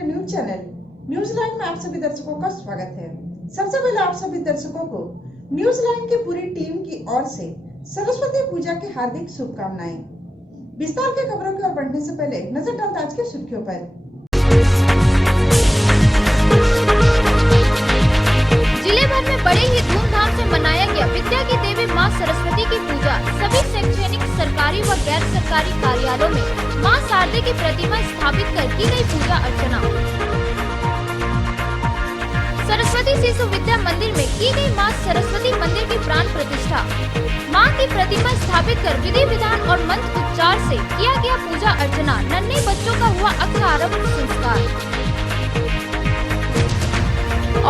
लोकप्रिय news channel news line में आप सभी दर्शकों का स्वागत है। सबसे पहले आप सभी दर्शकों को न्यूज लाइन की पूरी टीम की ओर से सरस्वती पूजा की हार्दिक शुभकामनाएं। विस्तार के खबरों की ओर बढ़ने से पहले नजर डालते आज की सुर्खियों पर। जिले भर में बड़े ही धूमधाम से मनाया गया विद्या की देवी मां सरस्वती की पूजा। सभी शैक्षणिक सरकारी व गैर सरकारी कार्यालयों में मां शारदे की प्रतिमा स्थापित कर की गई पूजा अर्चना। सरस्वती शिशु विद्या मंदिर में की गई मां सरस्वती मंदिर की प्राण प्रतिष्ठा। मां की प्रतिमा स्थापित कर विधि विधान और मंत्र उच्चार से किया गया पूजा अर्चना। नन्हे बच्चों का हुआ अक्षरारंभ संस्कार।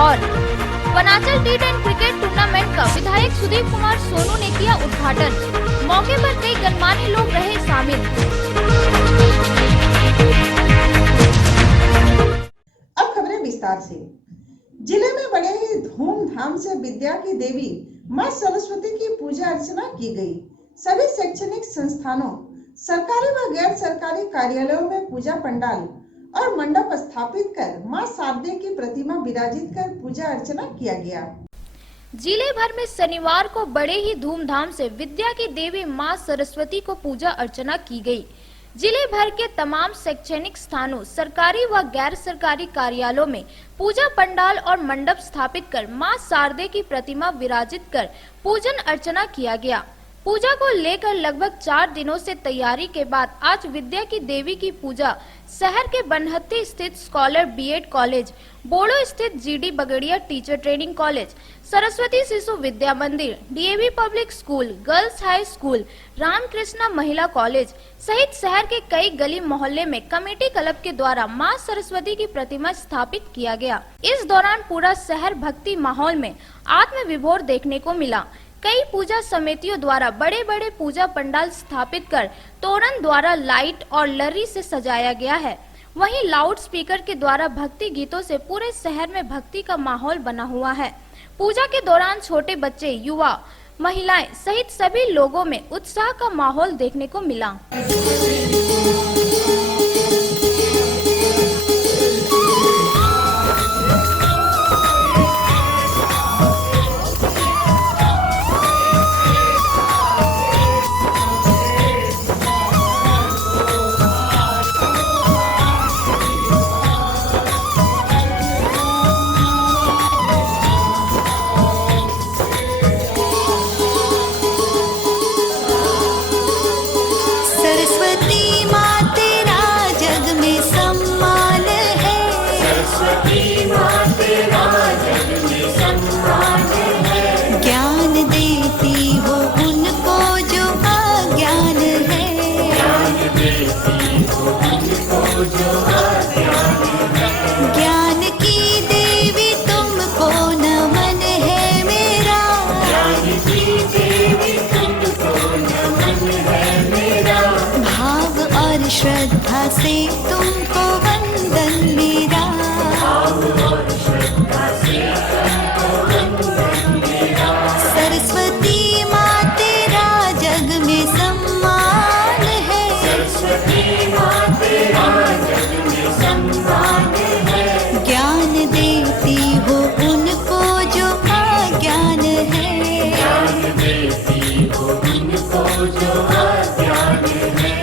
और वनांचल T10 क्रिकेट टूर्नामेंट का विधायक सुदीप कुमार सोनू ने किया उद्घाटन। मौके पर कई गणमान्य लोग रहे शामिल। अब खबरें विस्तार से। जिले में बड़े ही धूमधाम से विद्या की देवी मां सरस्वती की पूजा अर्चना की गई। सभी शैक्षणिक संस्थानों, सरकारी व गैर सरकारी कार्यालयों में पूजा पंडाल और मंडप स्थापित कर मां शारदे की प्रतिमा विराजित कर पूजा अर्चना किया गया। जिले भर में शनिवार को बड़े ही धूमधाम से विद्या की देवी मां सरस्वती को पूजा अर्चना की गई। जिले भर के तमाम शैक्षणिक स्थानों, सरकारी व गैर सरकारी कार्यालयों में पूजा पंडाल और मंडप स्थापित कर मां शारदे की प्रतिमा विराजित कर पूजन अर्चना किया गया। पूजा को लेकर लगभग 4 दिनों से तैयारी के बाद आज विद्या की देवी की पूजा शहर के बनहत्ती स्थित स्कॉलर B.Ed कॉलेज, बोड़ो स्थित GD Bagaria teacher training college, Saraswati Shishu Vidya Mandir, DAV public school, girls high school, Ramakrishna Mahila college सहित शहर के कई गली मोहल्ले में कमेटी क्लब के द्वारा मां सरस्वती की प्रतिमा स्थापित किया गया। इस दौरान पूरा शहर भक्ति माहौल में आत्म विभोर देखने को मिला। कई पूजा समितियों द्वारा बड़े बड़े पूजा पंडाल स्थापित कर तोरण द्वारा लाइट और लरी से सजाया गया है। वहीं लाउड स्पीकर के द्वारा भक्ति गीतों से पूरे शहर में भक्ति का माहौल बना हुआ है। पूजा के दौरान छोटे बच्चे, युवा, महिलाएं सहित सभी लोगों में उत्साह का माहौल देखने को मिला। सरस्वती माँ तेरा जग में सम्मान है। सरस्वती माँ तेरा जग में सम्मान है। ज्ञान देती हो उनको जो अज्ञान है। ज्ञान देती हो उनको जो अज्ञान है। ज्ञान की देवी तुमको नमन है मेरा। ज्ञान की देवी तुमको नमन है मेरा। भाव और श्रद्धा से तुमको वंदन मेरा। भाव और श्रद्धा से तुमको वंदन मेरा। सरस्वती माँ तेरा जग में सम्मान है। सरस्वती माँ तेरा जग में सम्मान है। ज्ञान देती हो उनको जो अज्ञान है। ज्ञान देती हो उनको जो अज्ञान है।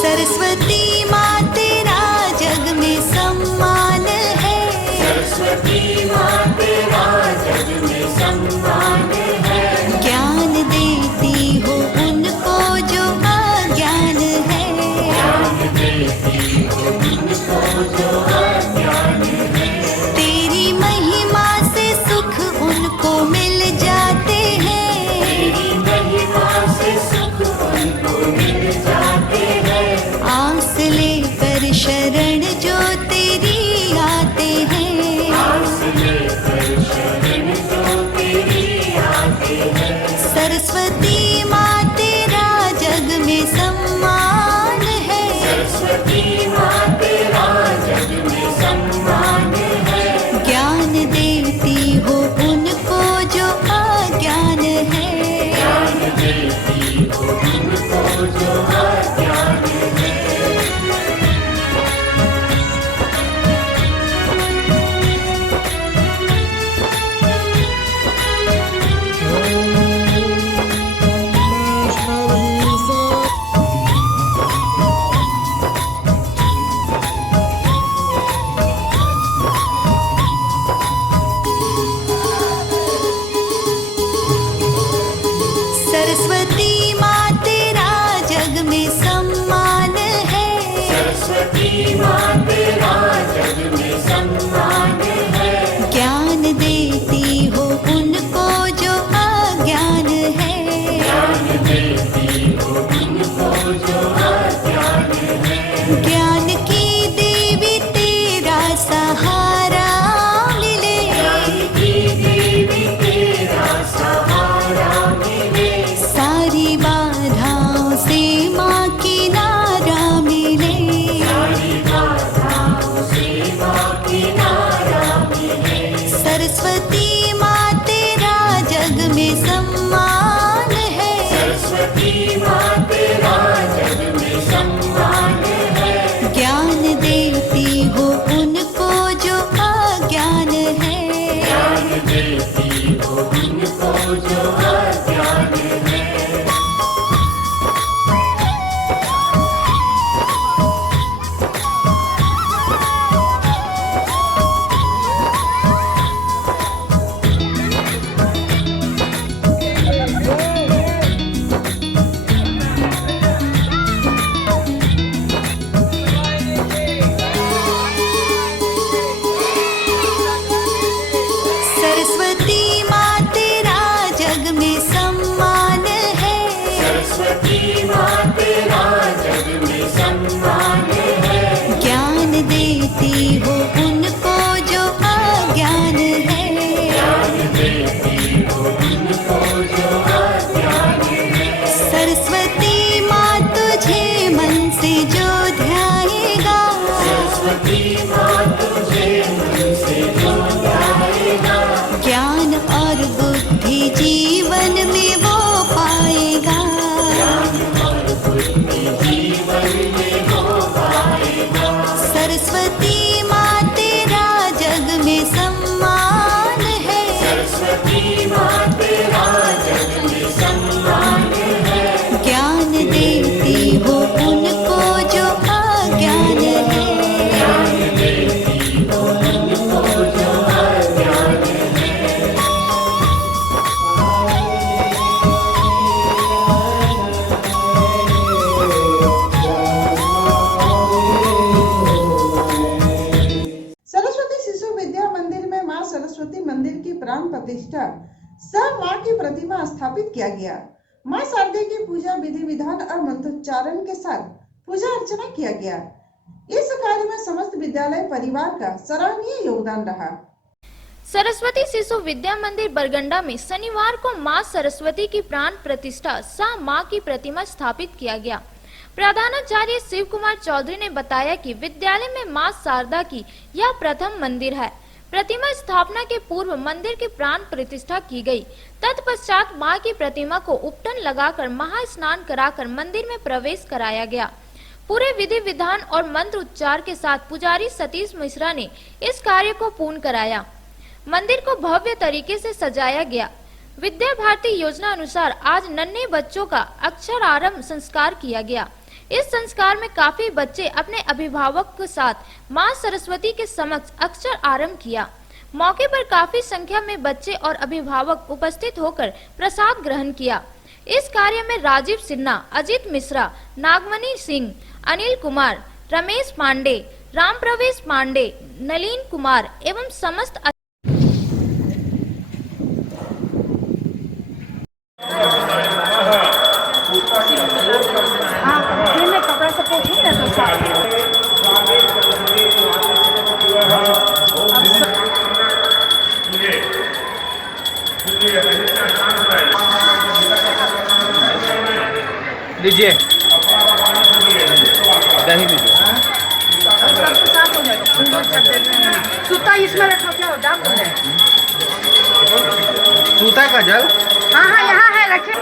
सरस्वती माँ तेरा जग में सम्मान है। सरस्वती माँ तेरा जग में सम्मान है। ज्ञान देती हो उनको जो अज्ञान है। ज्ञान देती हो उनको जो अज्ञान है। तेरी महिमा से सुख उनको मिल जाते हैं। तेरी महिमा से सुख उनको मिल जाते हैं। आस लेकर शरण जो तेरी आते हैं। आस लेकर शरण जो तेरी सरस्वती माँ तेरा जग में सम्मान है। सरस्वती माँ तेरा जग में सम्मान है। ज्ञान देती हो उनको जो अज्ञान है। ज्ञान देती हो उनको जो अज्ञान है। सरस्वती माँ तेरा जग में सम्मान है। सरस्वती माँ तेरा जग में सम्मान है। ज्ञान देती हो उनको जो अज्ञान है। ज्ञान देती हो उनको जो अज्ञान है। ज्ञान की देवी तेरा सहारा मिले। ज्ञान की देवी तेरा सहारा मिले। सारी बाधाओं से माँ किनारा मिले। सारी बाधाओं से माँ किनारा मिले। सरस्वती माँ तेरा जग में सम्मान है। सरस्वती माँ तेरा जग में सम्मान है। ज्ञान देती हो उनको जो अज्ञान है। ज्ञान देती हो उनको जो अज्ञान है। सरस्वती माँ तेरा जग में सम्मान है। सरस्वती माँ तेरा जग में सम्मान है। ज्ञान देती हो उनको जो अज्ञान है। ज्ञान देती हो उनको जो अज्ञान है। सरस्वती माँ तुझे मन से जो ध्याएगा। सरस्वती माँ तुझे मन से जो ध्याएगा। ज्ञान और बुद्धि जीवन में वो पाएगा। ज्ञान और बुद्धि जीवन में वो पाएगा। सरस्वती माँ तेरा जग में सम्मान है। सरस्वती माँ तेरा जग में सम्मान है। ज्ञान देती हो उनको जो अज्ञान है। ज्ञान देती हो उनको जो अज्ञान है। सरस्वती शिशु विद्या मंदिर में मां सरस्वती मंदिर की प्राण प्रतिष्ठा सह मां की प्रतिमा स्थापित किया गया। मां शारदे की पूजा विधि विधान और मंत्रोच्चारण के साथ पूजा अर्चना किया गया। इस कार्य में समस्त विद्यालय परिवार का सराहनीय योगदान रहा। सरस्वती शिशु विद्या मंदिर बरगंडा में शनिवार को मां सरस्वती की प्राण प्रतिष्ठा सह मां की प्रतिमा स्थापित किया गया। प्रधानाचार्य शिव कुमार चौधरी ने बताया कि विद्यालय में मां शारदा की यह प्रथम मंदिर है। प्रतिमा स्थापना के पूर्व मंदिर की प्राण प्रतिष्ठा की गई। तत्पश्चात मां की प्रतिमा को उपटन लगाकर महास्नान कराकर मंदिर में प्रवेश कराया गया। पूरे विधि विधान और मंत्र उच्चार के साथ पुजारी सतीश मिश्रा ने इस कार्य को पूर्ण कराया। मंदिर को भव्य तरीके से सजाया गया। विद्या भारती योजना अनुसार आज नन्हे बच्चों का अक्षर आरंभ संस्कार किया गया। इस संस्कार में काफी बच्चे अपने अभिभावक के साथ मां सरस्वती के समक्ष अक्षर आरंभ किया। मौके पर काफी संख्या में बच्चे और अभिभावक उपस्थित होकर प्रसाद ग्रहण किया। इस कार्य में राजीव सिन्हा, अजित मिश्रा, नागमणि सिंह, अनिल कुमार, रमेश पांडे, राम प्रवेश पांडे, नलीन कुमार एवं समस्त कपड़ा सब ठीक है तो लीजिए दही लीजिए। सबको साफ हो जाएगा। सूता इसमें रखो, क्या डाल दो। सूता का जल हाँ हाँ यहाँ है, रखे।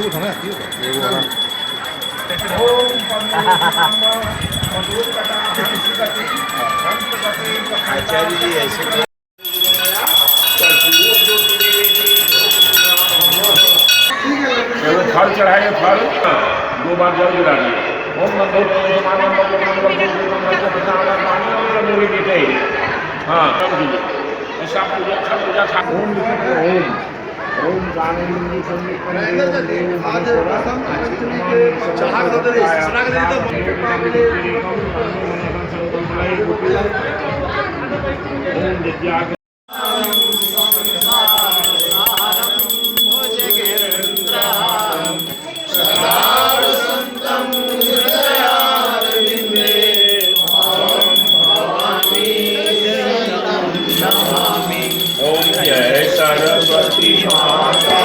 ये वो है। आचार्य जी ऐसे फल चढ़ाए, फल 2 बार जल गिरा दिए। ओम नमो मेरे बेटे, हाँ सब दीजिए। ऐसा पूजा ओम ओम जय सरस्वती माता,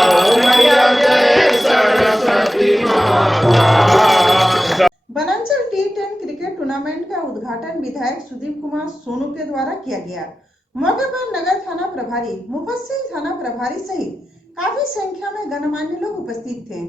जय सरस्वती माता। बनांचल T10 क्रिकेट टूर्नामेंट का उद्घाटन विधायक सुदीप कुमार सोनू के द्वारा किया गया। मौके पर नगर थाना प्रभारी, मुफस्सिल थाना प्रभारी सहित काफी संख्या में गणमान्य लोग उपस्थित थे।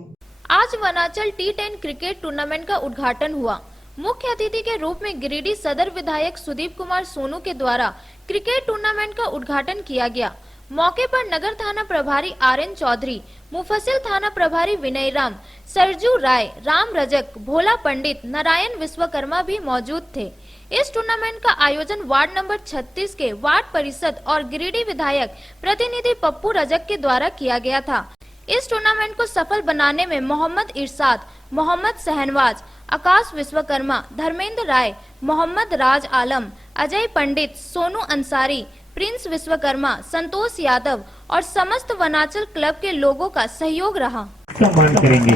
आज वनांचल T10 क्रिकेट टूर्नामेंट का उद्घाटन हुआ। मुख्य अतिथि के रूप में गिरिडीह सदर विधायक सुदीप कुमार सोनू के द्वारा क्रिकेट टूर्नामेंट का उद्घाटन किया गया। मौके पर नगर थाना प्रभारी RN चौधरी, मुफस्सिल थाना प्रभारी विनय राम, सरजू राय, राम रजक, भोला पंडित, नारायण विश्वकर्मा भी मौजूद थे। इस टूर्नामेंट का आयोजन वार्ड नंबर 36 के वार्ड परिषद और गिरिडीह विधायक प्रतिनिधि पप्पू रजक के द्वारा किया गया था। इस टूर्नामेंट को सफल बनाने में मोहम्मद इरशाद, मोहम्मद सहनवाज, आकाश विश्वकर्मा, धर्मेंद्र राय, मोहम्मद राज आलम, अजय पंडित, सोनू अंसारी, प्रिंस विश्वकर्मा, संतोष यादव और समस्त वनांचल क्लब के लोगों का सहयोग रहा। सम्मान करेंगे।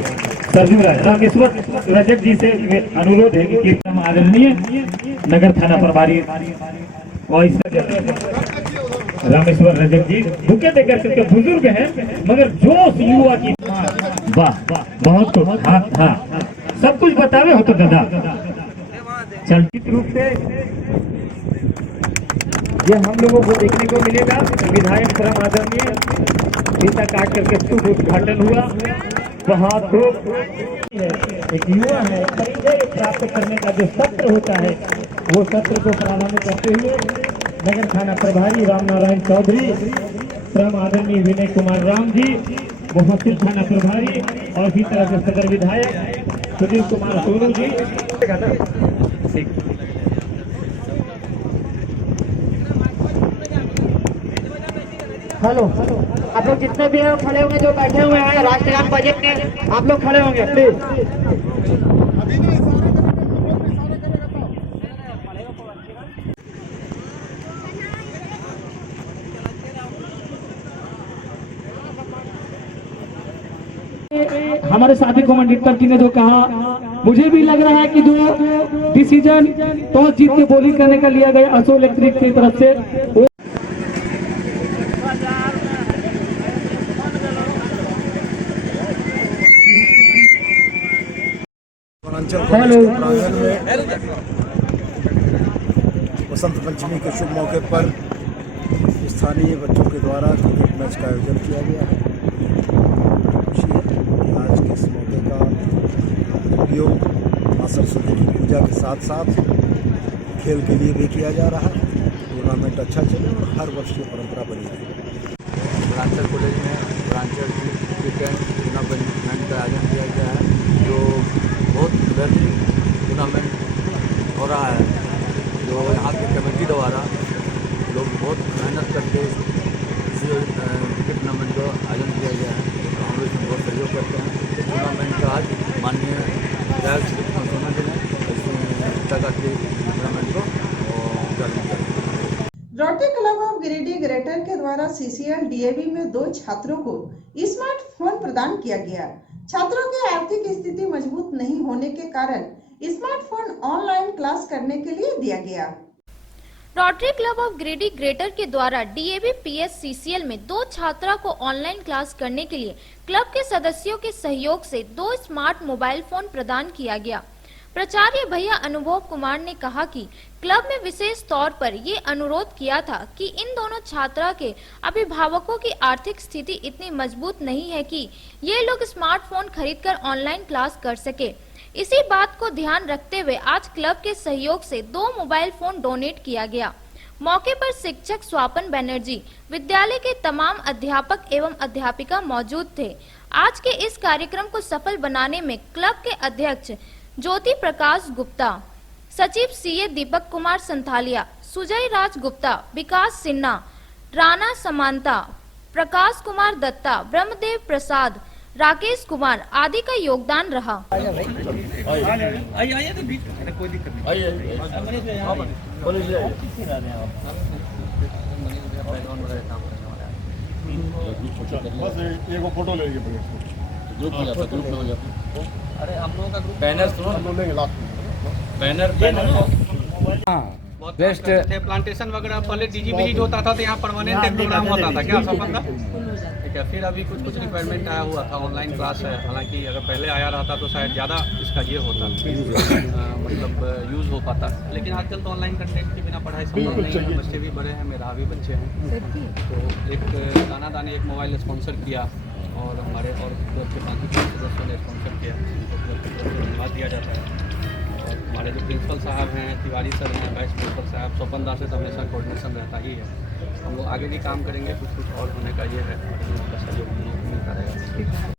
रामेश्वर रजक जी से अनुरोध है कि आदरणीय नगर थाना प्रभारी रामेश्वर रजक जी बुके देकर के बुजुर्ग हैं, मगर जोश युवा की वाह बहुत कुछ। हाँ सब कुछ बतावे हो तो दादा। चलचित रूप से ये हम लोगों को देखने को मिलेगा। विधायक परम आदरणीय फीता काट करके शुभ उद्घाटन हुआ। बहुत खूब। एक युवा है, परिचय प्राप्त करने का जो सत्र होता है वो सत्र को प्रारंभ करते हुए नगर थाना प्रभारी राम नारायण चौधरी, परम आदरणीय विनय कुमार राम जी, मुफस्सिल थाना प्रभारी और इसी तरह से सदर विधायक सुदीप कुमार सोनू जी। हेलो, आप लोग जितने भी हैं खड़े होंगे, जो बैठे हुए हैं राष्ट्रगान बजेंगे, आप लोग खड़े होंगे प्लीज। हमारे साथी कमेंटेटर जी ने जो कहा, मुझे भी लग रहा है कि जो डिसीजन टॉस जीत के बॉलिंग करने का लिया गया असो इलेक्ट्रिक की तरफ से वो वसंत पंचमी के शुभ मौके पर स्थानीय बच्चों के द्वारा क्रिकेट मैच का आयोजन किया गया है। खुशी है कि आज के इस मौके का उपयोग मां सरस्वती की पूजा के साथ साथ खेल के लिए भी किया जा रहा है। टूर्नामेंट अच्छा चले और हर वर्ष की परंपरा बनी रहे। वनांचल कॉलेज में वनांचल क्रिकेट टूर्नामेंट का आयोजन किया गया है, जो बहुत बेहतरीन टूर्नामेंट हो रहा है। जो यहाँ की कमेटी द्वारा लोग बहुत मेहनत करके इस क्रिकेट टूर्नामेंट का आयोजन किया गया है, तो हम लोग इसमें बहुत सहयोग करते हैं। टूर्नामेंट का आज माननीय विधायक सुदीप कुमार सोनू जी ने इसमें टूर्नामेंट को उद्घाटन किया। Rotary club of Giridih greater के द्वारा CCL DAV में 2 छात्रों को स्मार्टफोन प्रदान किया गया। छात्रों की आर्थिक स्थिति मजबूत नहीं होने के कारण स्मार्टफोन ऑनलाइन क्लास करने के लिए दिया गया। Rotary club of Giridih greater के द्वारा डीएवी पीएससीसीएल में 2 छात्रा को ऑनलाइन क्लास करने के लिए क्लब के सदस्यों के सहयोग से 2 स्मार्ट मोबाइल फोन प्रदान किया गया। प्राचार्य भैया अनुभव कुमार ने कहा कि क्लब में विशेष तौर पर ये अनुरोध किया था कि इन दोनों छात्रा के अभिभावकों की आर्थिक स्थिति इतनी मजबूत नहीं है कि ये लोग स्मार्टफोन खरीदकर ऑनलाइन क्लास कर सके। इसी बात को ध्यान रखते हुए आज क्लब के सहयोग से 2 मोबाइल फोन डोनेट किया गया। मौके पर शिक्षक स्वापन बनर्जी, विद्यालय के तमाम अध्यापक एवं अध्यापिका मौजूद थे। आज के इस कार्यक्रम को सफल बनाने में क्लब के अध्यक्ष ज्योति प्रकाश गुप्ता, सचिव सीए दीपक कुमार संथालिया, सुजय राज गुप्ता, विकास सिन्हा, राणा समांता, प्रकाश कुमार दत्ता, ब्रह्मदेव प्रसाद, राकेश कुमार आदि का योगदान रहा। फोटो ले ग्रुप हो जाता। अरे हम लोगों का ग्रुप बैनर बेस्ट प्लांटेशन वगैरह पहले डीजी विजिट होता था तो यहाँ परमानेंट प्रोग्राम होता था क्या सब ठीक है। फिर अभी कुछ रिक्वायरमेंट आया हुआ था, ऑनलाइन क्लास है। हालांकि अगर पहले आया रहता तो शायद ज़्यादा इसका ये होता मतलब यूज़ हो पाता, लेकिन आजकल तो ऑनलाइन कंटेंट के बिना पढ़ाई संभव नहीं है। बच्चे भी बड़े हैं, मेरा भी बच्चे हैं, तो एक दाना दाने एक मोबाइल स्पॉन्सर किया और हमारे और क्लब के बाकी सदस्यों ने स्पॉन्सर किया, धन्यवाद दिया जाता है। और हमारे जो प्रिंसिपल साहब हैं, तिवारी सर हैं, वाइस प्रिंसिपल साहब, स्वपन दास से तो हमेशा कोऑर्डिनेशन रहता ही है। हम लोग आगे भी काम करेंगे, कुछ और होने का ये है, सहयोग मिलता रहेगा।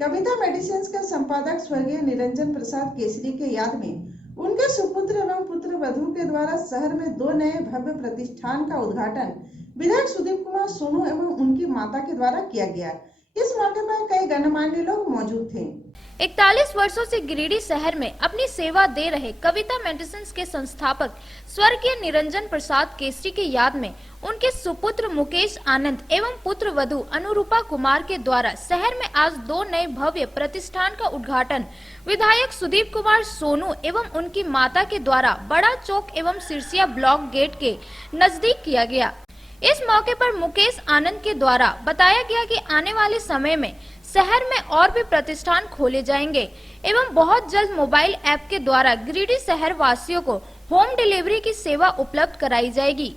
कविता मेडिसिन्स के संपादक स्वर्गीय निरंजन प्रसाद केसरी के याद में उनके सुपुत्र एवं पुत्र वधू के द्वारा शहर में 2 नए भव्य प्रतिष्ठान का उद्घाटन विधायक सुदीप कुमार सोनू एवं उनकी माता के द्वारा किया गया। इस मौके पर कई गणमान्य लोग मौजूद थे। 41 वर्षों से गिरिडीह शहर में अपनी सेवा दे रहे कविता मेडिसिन्स के संस्थापक स्वर्गीय निरंजन प्रसाद केसरी की याद में उनके सुपुत्र मुकेश आनंद एवं पुत्र वधू अनुरूपा कुमार के द्वारा शहर में आज 2 नए भव्य प्रतिष्ठान का उद्घाटन विधायक सुदीप कुमार सोनू एवं उनकी माता के द्वारा बड़ा चौक एवं सिरसिया ब्लॉक गेट के नजदीक किया गया। इस मौके पर मुकेश आनंद के द्वारा बताया गया कि आने वाले समय में शहर में और भी प्रतिष्ठान खोले जाएंगे एवं बहुत जल्द मोबाइल ऐप के द्वारा गिरिडीह शहर वासियों को होम डिलीवरी की सेवा उपलब्ध कराई जाएगी।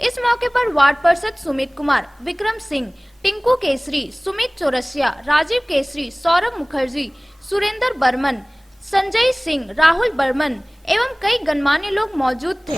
इस मौके पर वार्ड पार्षद सुमित कुमार, विक्रम सिंह, टिंकू केसरी, सुमित चौरसिया, राजीव केसरी, सौरभ मुखर्जी, सुरेंद्र बर्मन, संजय सिंह, राहुल बर्मन एवं कई गणमान्य लोग मौजूद थे।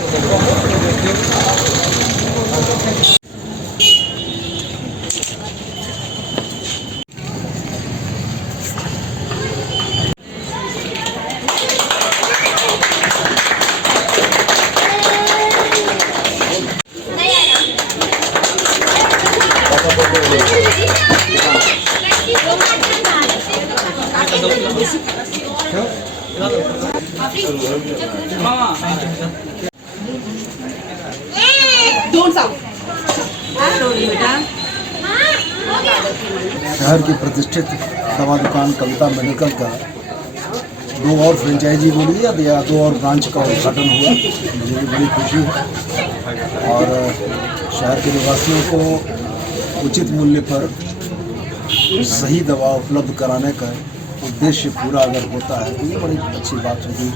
शहर की प्रतिष्ठित दवा दुकान कविता मेडिकल का 2 और फ्रेंचाइजी बोलिए या 2 और ब्रांच का उद्घाटन हुआ, मुझे भी बड़ी खुशी है। और शहर के निवासियों को उचित मूल्य पर सही दवा उपलब्ध कराने का उद्देश्य पूरा अगर होता है तो ये बड़ी अच्छी बात होगी।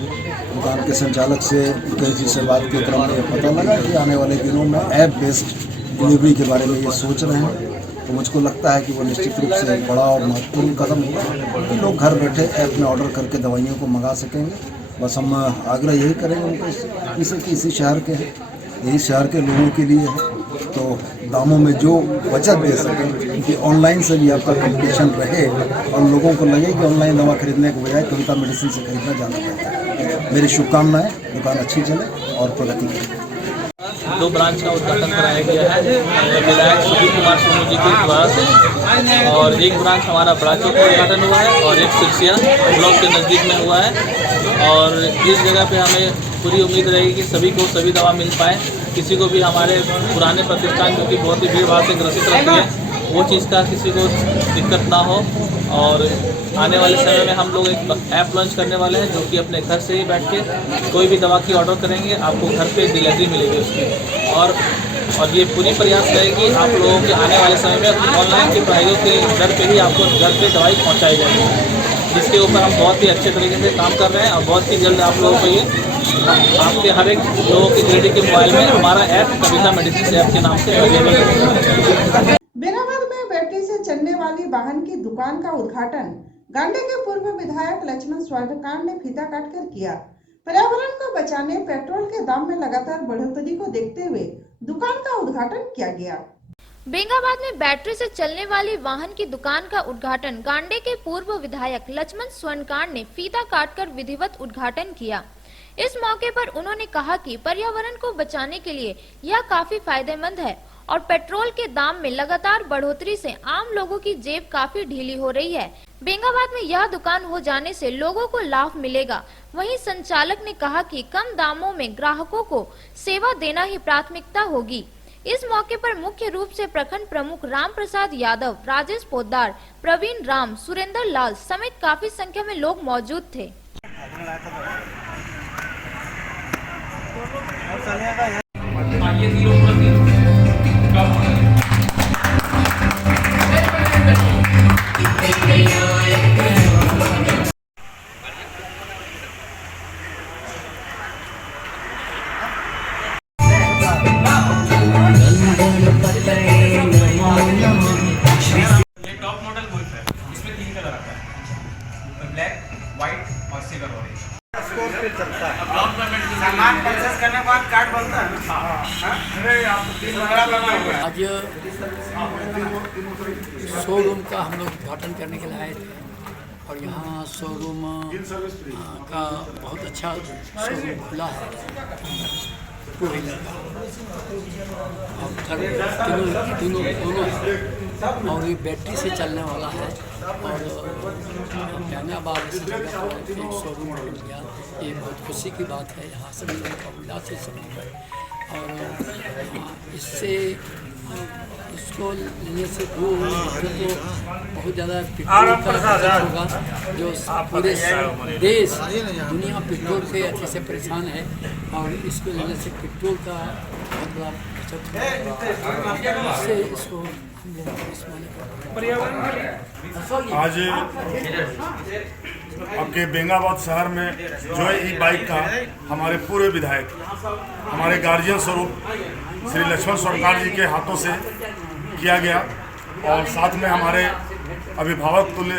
दुकान के संचालक से मुकेश जी से बात के क्रम में पता लगा कि आने वाले दिनों में ऐप बेस्ड डिलीवरी के बारे में ये सोच रहे हैं, तो मुझको लगता है कि वो निश्चित रूप से एक बड़ा और महत्वपूर्ण कदम होगा कि लोग घर बैठे ऐप में ऑर्डर करके दवाइयों को मंगा सकेंगे। बस हम आग्रह यही करेंगे उनको इसी शहर के हैं, यही शहर के लोगों के लिए है, तो दामों में जो बचत दे सकें कि ऑनलाइन से भी आपका कॉम्पिटिशन रहे और लोगों को लगे कि ऑनलाइन दवा खरीदने के बजाय कविता मेडिसिन से खरीदना ज़्यादा बेहतर है। मेरी शुभकामनाएं, दुकान अच्छी चले और प्रगति करे। 2 ब्रांच का उद्घाटन कराया गया है विधायक सुदीप कुमार सोनू जी के द्वारा से, और एक ब्रांच हमारा बड़ा चौक का उद्घाटन हुआ है और एक सिरसिया ब्लॉक के नज़दीक में हुआ है। और इस जगह पे हमें पूरी उम्मीद रहेगी कि सभी को सभी दवा मिल पाए, किसी को भी हमारे पुराने प्रतिष्ठान जो कि बहुत ही भीड़ भाड़ से ग्रसित रहती है वो चीज़ का किसी को दिक्कत ना हो। और आने वाले समय में हम लोग एक ऐप लॉन्च करने वाले हैं, जो कि अपने घर से ही बैठ के कोई भी दवा की ऑर्डर करेंगे, आपको घर पे डिलीवरी मिलेगी उसकी। और ये पूरी प्रयास रहेगी आप लोगों के आने वाले समय में ऑनलाइन की पढ़ाइयों के दर पे ही आपको घर पे दवाई पहुंचाई जाएगी, जिसके ऊपर हम बहुत ही अच्छे तरीके से काम कर रहे हैं। और बहुत ही जल्द आप लोगों को ये आपके हर एक लोगों की ग्रेडी के मोबाइल में हमारा ऐप कविता मेडिसिन ऐप के नाम से अवेलेबल है। बेनाबाद में बैटरी से चलने वाली वाहन की दुकान का उद्घाटन गांडे के पूर्व विधायक लक्ष्मण स्वर्णकांड ने फीता काटकर किया। पर्यावरण को बचाने पेट्रोल के दाम में लगातार बढ़ोतरी को देखते हुए दुकान का उद्घाटन किया गया। बेंगाबाद में बैटरी से चलने वाली वाहन की दुकान का उद्घाटन गांडे के पूर्व विधायक लक्ष्मण स्वर्णकांड ने फीता काटकर विधिवत उद्घाटन किया। इस मौके पर उन्होंने कहा कि पर्यावरण को बचाने के लिए यह काफी फायदेमंद है और पेट्रोल के दाम में लगातार बढ़ोतरी से आम लोगों की जेब काफी ढीली हो रही है। बेंगाबाद में यह दुकान हो जाने से लोगों को लाभ मिलेगा। वहीं संचालक ने कहा कि कम दामों में ग्राहकों को सेवा देना ही प्राथमिकता होगी। इस मौके पर मुख्य रूप से प्रखंड प्रमुख राम प्रसाद यादव, राजेश पोद्दार, प्रवीण राम, सुरेंद्र लाल समेत काफी संख्या में लोग मौजूद थे। टॉप मॉडल वुल्फ है, इसमें 3 कलर आता है, ब्लैक, व्हाइट और सिल्वर ऑरेंज। सामान परचेस करने के बाद कार्ड बनता है। आज शोरूम का हम लोग उद्घाटन करने के लिए आए थे और यहाँ शोरूम का बहुत अच्छा शोरूम खुला है टू व्हीलर का और तीनों दोनों है और ये बैटरी से चलने वाला है। और बेंगाबाद एक शोरूम खुल गया, ये बहुत खुशी की बात है। यहाँ सभी लोगों का उल्लास से शोरूम है और इससे इसको लेने से तो बहुत ज़्यादा पेट्रोल का खर्च होगा, जो पूरे देश दुनिया पेट्रोल से अच्छे से परेशान है और इसको लेने से पेट्रोल का बहुत बड़ा बचत होगा। इससे इसको हम लोग आज आपके बेंगाबाद शहर में जॉय ई बाइक का हमारे पूर्व विधायक हमारे गार्जियन स्वरूप श्री लक्ष्मण स्वर्णकांड जी के हाथों से किया गया और साथ में हमारे अभिभावक तुल्य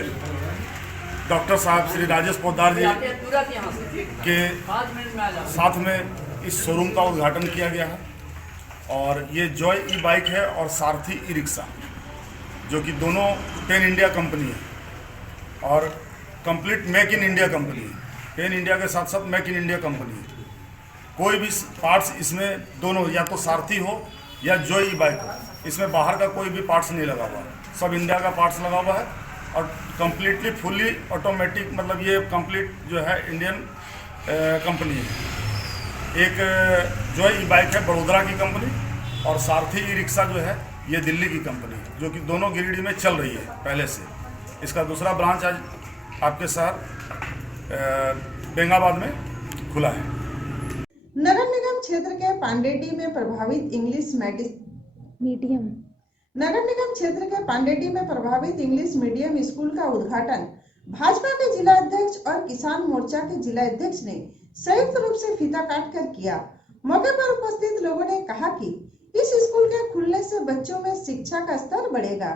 डॉक्टर साहब श्री राजेश पोद्दार जी के साथ में इस शोरूम का उद्घाटन किया गया है। और ये जॉय ई बाइक है और सारथी ई रिक्शा, जो कि दोनों पेन इंडिया कंपनी है और complete make in India company है। पेन इंडिया के साथ साथ मेक इन इंडिया कंपनी है। कोई भी पार्ट्स इसमें दोनों या तो सारथी हो या जॉय ई बाइक हो, इसमें बाहर का कोई भी पार्ट्स नहीं लगा हुआ है, सब इंडिया का पार्ट्स लगा हुआ है और कम्प्लीटली फुल्ली ऑटोमेटिक, मतलब ये कंप्लीट जो है इंडियन कंपनी है। एक जॉय ई बाइक है बड़ोदरा की कंपनी और सारथी ई रिक्शा जो है ये दिल्ली की कंपनी है, जो कि दोनों गिरिडीह में चल रही है पहले से। इसका दूसरा ब्रांच आज आपके शहर बेंगाबाद में खुला है। नगर निगम क्षेत्र के पांडेडी में प्रभावित इंग्लिश मीडियम स्कूल का उद्घाटन भाजपा के जिला अध्यक्ष और किसान मोर्चा के जिला अध्यक्ष ने संयुक्त रूप से फीता काट कर किया। मौके पर उपस्थित लोगों ने कहा कि इस स्कूल के खुलने से बच्चों में शिक्षा का स्तर बढ़ेगा।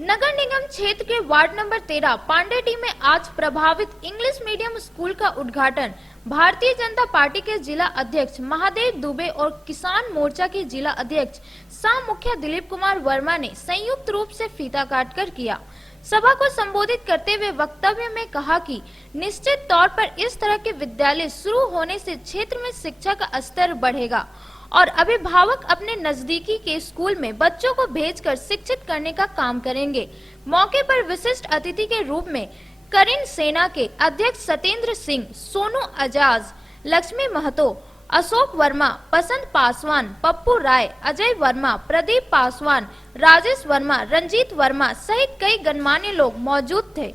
नगर निगम क्षेत्र के वार्ड नंबर 13 पांडेडी में आज प्रभावित इंग्लिश मीडियम स्कूल का उद्घाटन भारतीय जनता पार्टी के जिला अध्यक्ष महादेव दुबे और किसान मोर्चा के जिला अध्यक्ष सह मुखिया दिलीप कुमार वर्मा ने संयुक्त रूप से फीता काटकर किया। सभा को संबोधित करते हुए वक्तव्य में कहा कि निश्चित तौर पर इस तरह के विद्यालय शुरू होने से क्षेत्र में शिक्षा का स्तर बढ़ेगा और अभिभावक अपने नजदीकी के स्कूल में बच्चों को भेजकर शिक्षित करने का काम करेंगे। मौके पर विशिष्ट अतिथि के रूप में करिन सेना के अध्यक्ष सत्येंद्र सिंह, सोनू आजाद, लक्ष्मी महतो, अशोक वर्मा, बसंत पासवान, पप्पू राय, अजय वर्मा, प्रदीप पासवान, राजेश वर्मा, रंजीत वर्मा सहित कई गणमान्य लोग मौजूद थे।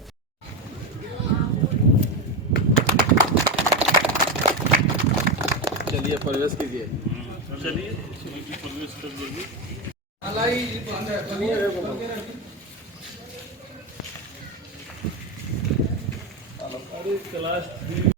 चलिए प्रवेश कीजिए। चलिए प्रवेश कर दीजिए। क्लास 3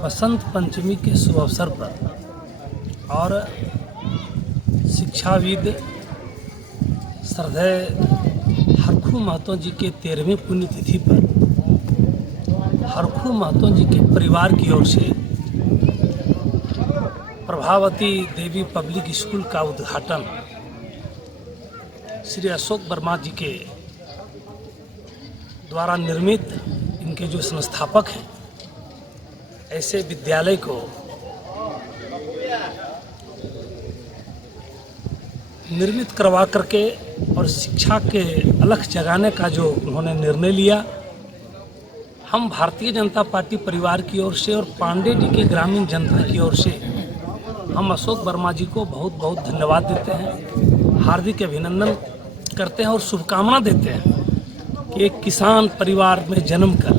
बसंत पंचमी के शुभ अवसर पर और शिक्षाविद श्रद्धेय हरखू महतो जी के 13वें पुण्यतिथि पर हरखू महतो जी के परिवार की ओर से प्रभावती देवी पब्लिक स्कूल का उद्घाटन श्री अशोक वर्मा जी के द्वारा निर्मित, इनके जो संस्थापक हैं, ऐसे विद्यालय को निर्मित करवा करके और शिक्षा के अलख जगाने का जो उन्होंने निर्णय लिया, हम भारतीय जनता पार्टी परिवार की ओर से और पांडे जी के ग्रामीण जनता की ओर से हम अशोक वर्मा जी को बहुत बहुत धन्यवाद देते हैं, हार्दिक अभिनंदन करते हैं और शुभकामना देते हैं कि एक किसान परिवार में जन्म कर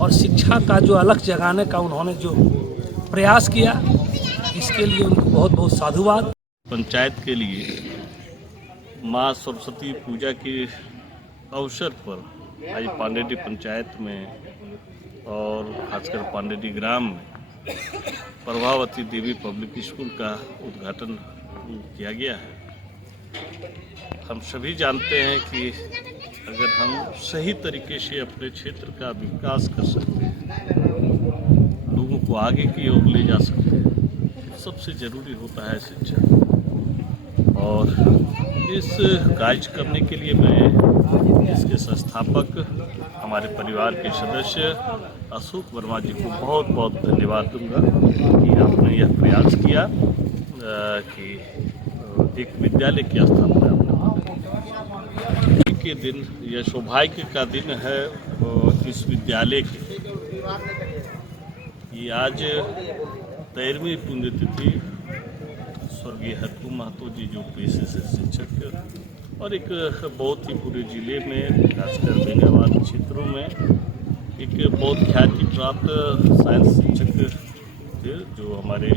और शिक्षा का जो अलख जगाने का उन्होंने जो प्रयास किया, इसके लिए उनको बहुत बहुत साधुवाद। पंचायत के लिए माँ सरस्वती पूजा के अवसर पर आज पांडेडी पंचायत में और खासकर पांडेडी ग्राम में प्रभावती देवी पब्लिक स्कूल का उद्घाटन किया गया है। हम सभी जानते हैं कि अगर हम सही तरीके से अपने क्षेत्र का विकास कर सकते हैं, लोगों को आगे की ओर ले जा सकते हैं, सबसे ज़रूरी होता है शिक्षा। और इस कार्य करने के लिए मैं इसके संस्थापक हमारे परिवार के सदस्य अशोक वर्मा जी को बहुत बहुत धन्यवाद दूंगा कि आपने यह प्रयास किया कि एक विद्यालय की स्थापना के दिन, यह सौभाग्य का दिन है इस विद्यालय के कि आज 13वीं पुण्यतिथि स्वर्गीय हरखू महतो जी जो पेशे से शिक्षक और एक बहुत ही पूरे जिले में खासकर बेंगाबाद क्षेत्रों में एक बहुत ख्याति प्राप्त साइंस शिक्षक थे, जो हमारे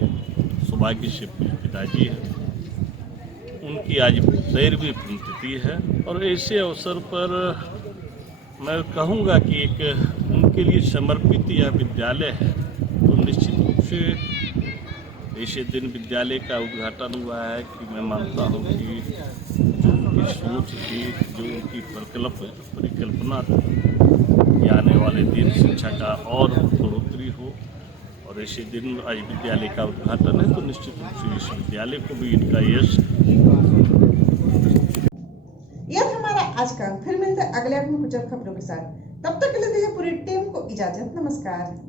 सौभाग्य से पिताजी हैं, उनकी आज 13वीं पुण्यतिथि है। और ऐसे अवसर पर मैं कहूँगा कि एक उनके लिए समर्पित यह विद्यालय है, तो निश्चित रूप से ऐसे दिन विद्यालय का उद्घाटन हुआ है कि मैं मानता हूँ कि जो उनकी सोच थी, जो उनकी परिकल्पना थी कि आने वाले दिन शिक्षा का और बढ़ोतरी हो, और ऐसे दिन आज विद्यालय का उद्घाटन है, तो निश्चित रूप से इस विद्यालय को भी इनका यश। यह हमारा आज का, फिर मिलते अगले कुछ खबरों के साथ। तब तक के लिए पूरी टीम को इजाजत, नमस्कार।